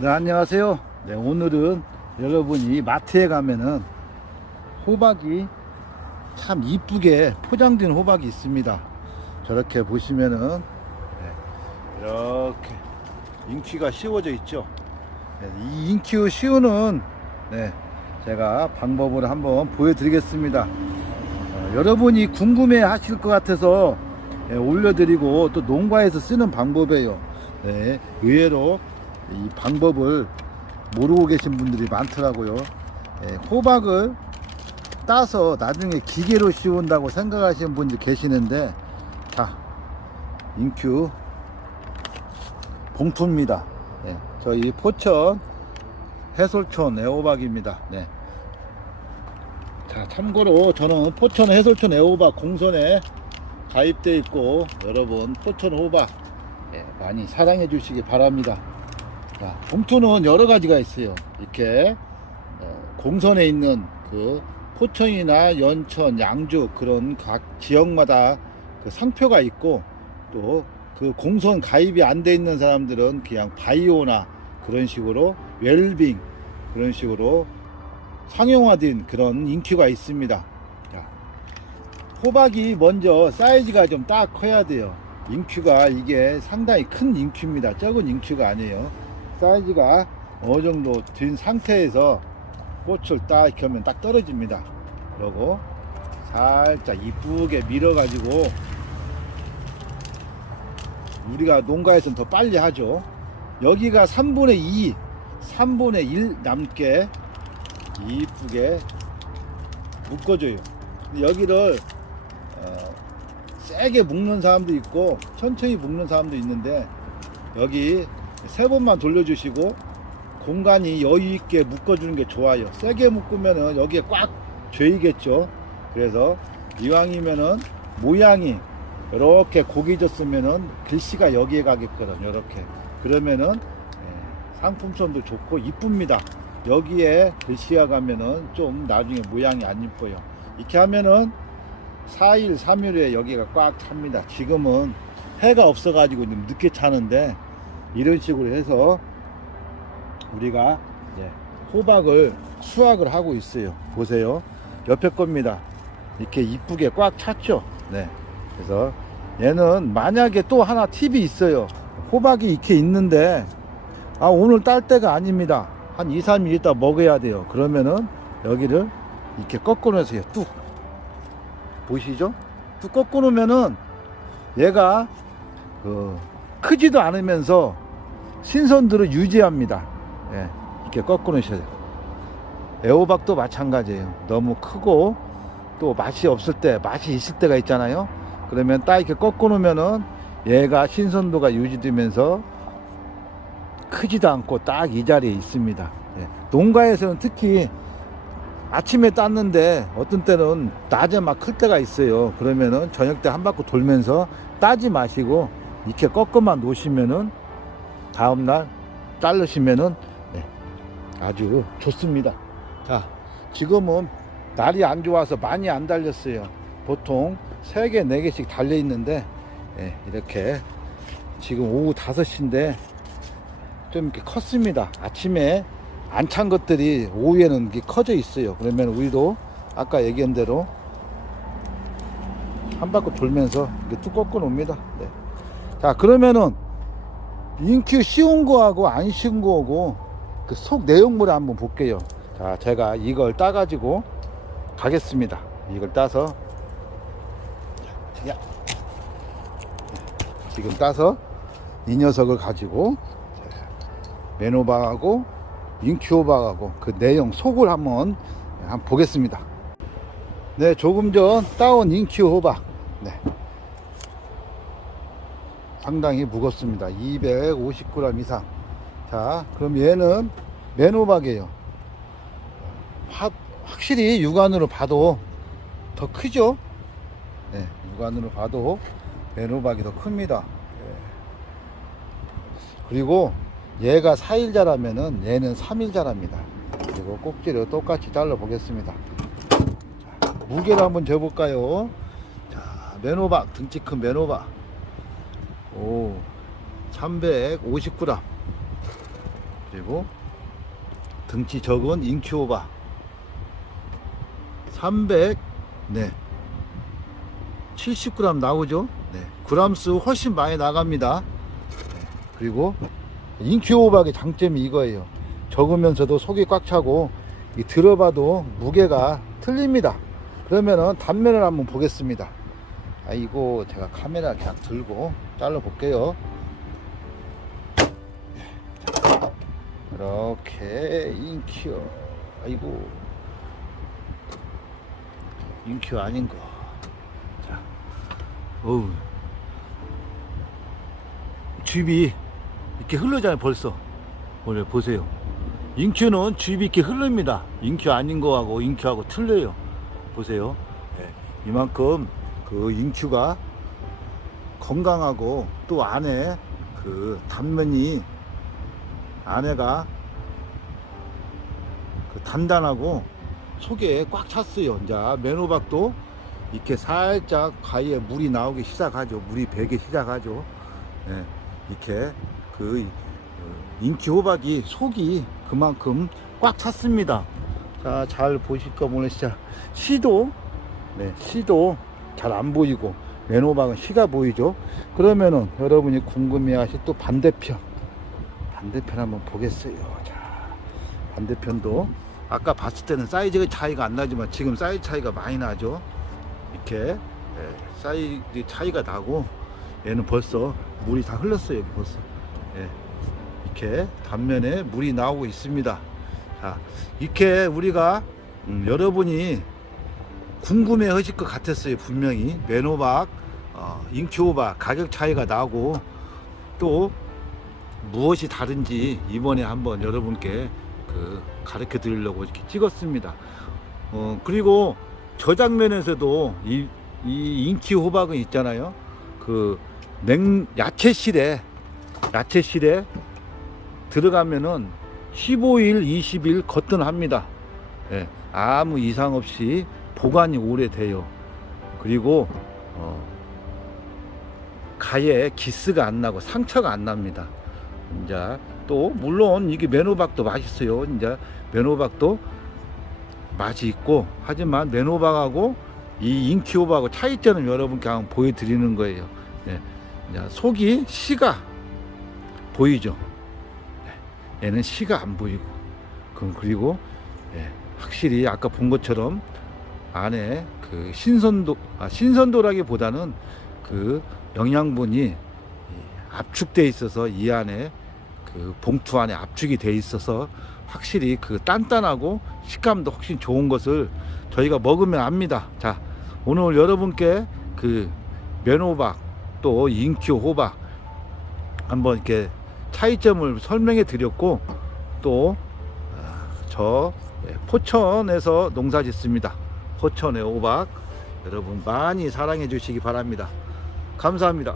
네, 안녕하세요. 네, 오늘은 여러분이 마트에 가면은 호박이 참 이쁘게 포장된 호박이 있습니다. 저렇게 보시면은 네, 이렇게 인큐가 씌워져 있죠. 네, 이 인큐 씌우는 네, 제가 방법을 한번 보여드리겠습니다. 어, 여러분이 궁금해 하실 것 같아서 예, 올려드리고 또 농가에서 쓰는 방법이에요. 네, 의외로 이 방법을 모르고 계신 분들이 많더라고요. 예, 호박을 따서 나중에 기계로 씌운다고 생각하시는 분들이 계시는데, 자, 인큐 봉투입니다. 예, 저희 포천 해솔촌 애호박입니다. 네. 자, 참고로 저는 포천 해솔촌 애호박 공선에 가입돼 있고 여러분 포천 호박 예, 많이 사랑해 주시기 바랍니다. 자, 봉투는 여러 가지가 있어요. 이렇게 어, 공선에 있는 그 포천이나 연천, 양주 그런 각 지역마다 그 상표가 있고 또 그 공선 가입이 안 돼 있는 사람들은 그냥 바이오나 그런 식으로 웰빙 그런 식으로 상용화된 그런 인큐가 있습니다. 자, 호박이 먼저 사이즈가 좀 딱 커야 돼요. 인큐가 이게 상당히 큰 인큐입니다. 적은 인큐가 아니에요. 사이즈가 어느 정도 된 상태에서 꽃을 딱 하면 딱 떨어집니다. 그러고 살짝 이쁘게 밀어가지고 우리가 농가에서는 더 빨리 하죠. 여기가 3분의 2, 3분의 1 남게 이쁘게 묶어줘요. 여기를 어, 세게 묶는 사람도 있고 천천히 묶는 사람도 있는데 여기 세 번만 돌려주시고 공간이 여유 있게 묶어주는 게 좋아요. 세게 묶으면은 여기에 꽉 조이겠죠. 그래서 이왕이면은 모양이 이렇게 고기 졌으면은 글씨가 여기에 가겠거든. 이렇게 그러면은 예, 상품성도 좋고 이쁩니다. 여기에 글씨가 가면은 좀 나중에 모양이 안 이뻐요. 이렇게 하면은 4일, 3일에 여기가 꽉 찹니다. 지금은 해가 없어가지고 좀 늦게 차는데 이런 식으로 해서 우리가 호박을 수확을 하고 있어요. 보세요. 옆에 겁니다. 이렇게 이쁘게 꽉 찼죠. 네. 그래서 얘는 만약에 또 하나 팁이 있어요. 호박이 이렇게 있는데 아 오늘 딸 때가 아닙니다. 한 2, 3일 있다 먹어야 돼요. 그러면은 여기를 이렇게 꺾어 놓으세요. 뚝. 보이시죠? 뚝 꺾어 놓으면은 얘가 그 크지도 않으면서 신선도를 유지합니다. 예, 이렇게 꺾어 놓으셔야 돼요. 애호박도 마찬가지예요. 너무 크고 또 맛이 없을 때, 맛이 있을 때가 있잖아요. 그러면 딱 이렇게 꺾어 놓으면은 얘가 신선도가 유지되면서 크지도 않고 딱 이 자리에 있습니다. 예. 농가에서는 특히 아침에 땄는데 어떤 때는 낮에 막 클 때가 있어요. 그러면은 저녁 때 한 바퀴 돌면서 따지 마시고 이렇게 꺾어만 놓으시면은 다음날 자르시면은 네, 아주 좋습니다. 자, 지금은 날이 안 좋아서 많이 안 달렸어요. 보통 3개, 4개씩 달려 있는데 예, 이렇게 지금 오후 5시인데 좀 이렇게 컸습니다. 아침에 안 찬 것들이 오후에는 이렇게 커져 있어요. 그러면 우리도 아까 얘기한 대로 한 바퀴 돌면서 이렇게 뚝 꺾어 놓습니다. 네. 자, 그러면은 인큐 쉬운 거하고 안 쉬운 거하고 그 속 내용물을 한번 볼게요. 자, 제가 이걸 따 가지고 가겠습니다. 이걸 따서 야. 지금 따서 이 녀석을 가지고 메노박하고 인큐호박하고 그 내용 속을 한번 한번 보겠습니다. 네, 조금 전 따온 인큐호박. 네. 상당히 무겁습니다. 250g 이상. 자, 그럼 얘는 맨호박이에요. 화- 확실히 육안으로 봐도 더 크죠? 네, 육안으로 봐도 맨호박이 더 큽니다. 예. 그리고 얘가 4일 자라면은 얘는 3일 자랍니다. 그리고 꼭지를 똑같이 잘라 보겠습니다. 자, 무게를 한번 재볼까요? 자, 맨호박, 등치 큰 맨호박. 오, 350g. 그리고 등치 적은 인큐오바 300 네. 70g 나오죠? 네. 그람수 훨씬 많이 나갑니다. 네. 그리고 인큐오박의 장점이 이거예요. 적으면서도 속이 꽉 차고 이 들어봐도 무게가 틀립니다. 그러면은 단면을 한번 보겠습니다. 아이고 제가 카메라 그냥 들고 잘라 볼게요. 이렇게 인큐. 아이고. 인큐 아닌 거. 자, 어우. 줍이 이렇게 흐르잖아요 벌써. 오늘 보세요. 인큐는 줍이 이렇게 흐릅니다. 인큐 아닌 거하고 인큐하고 틀려요. 보세요. 예, 이만큼 그 인큐가 건강하고 또 안에 그 단면이 안에가 그 단단하고 속에 꽉 찼어요. 이제 맨호박도 이렇게 살짝 가위에 물이 나오기 시작하죠. 물이 배기 시작하죠. 예, 이렇게 그 인기 호박이 속이 그만큼 꽉 찼습니다. 자, 잘 보실 거 보면 진짜 씨도 네, 씨도 잘 안 보이고 맨호박은 씨가 보이죠. 그러면은 여러분이 궁금해하실 또 반대편 반대편 한번 보겠어요. 자, 반대편도 아까 봤을 때는 사이즈가 차이가 안 나지만 지금 사이즈 차이가 많이 나죠. 이렇게 예, 사이즈 차이가 나고 얘는 벌써 물이 다 흘렀어요 벌써 예, 이렇게 단면에 물이 나오고 있습니다 자 이렇게 우리가 음, 여러분이 궁금해 하실 것 같았어요 분명히. 맨호박 어, 인큐호박 가격 차이가 나고 또 무엇이 다른지 이번에 한번 여러분께 그 가르쳐 드리려고 이렇게 찍었습니다. 어, 그리고 저 장면에서도 이, 이 인기 호박은 있잖아요. 그 냉 야채실에 야채실에 들어가면은 15일, 20일 거뜬합니다. 예, 아무 이상 없이 보관이 오래돼요. 그리고 어, 가에 기스가 안 나고 상처가 안 납니다. 이제 또 물론 이게 맨호박도 맛있어요. 이제 맨호박도 맛이 있고 하지만 맨호박하고 이 인키호박하고 차이점을 여러분께 한번 보여드리는 거예요. 예. 자, 속이 씨가 보이죠. 네, 얘는 씨가 안 보이고, 그럼 그리고 예, 확실히 아까 본 것처럼 안에 그 신선도, 아, 신선도라기보다는 그 영양분이 이 압축돼 있어서 이 안에 그 봉투 안에 압축이 돼 있어서 확실히 그 단단하고 식감도 훨씬 좋은 것을 저희가 먹으면 압니다. 자, 오늘 여러분께 그 면호박 또 인큐 호박 한번 이렇게 차이점을 설명해 드렸고 또 저 포천에서 농사 짓습니다. 포천의 호박 여러분 많이 사랑해 주시기 바랍니다. 감사합니다.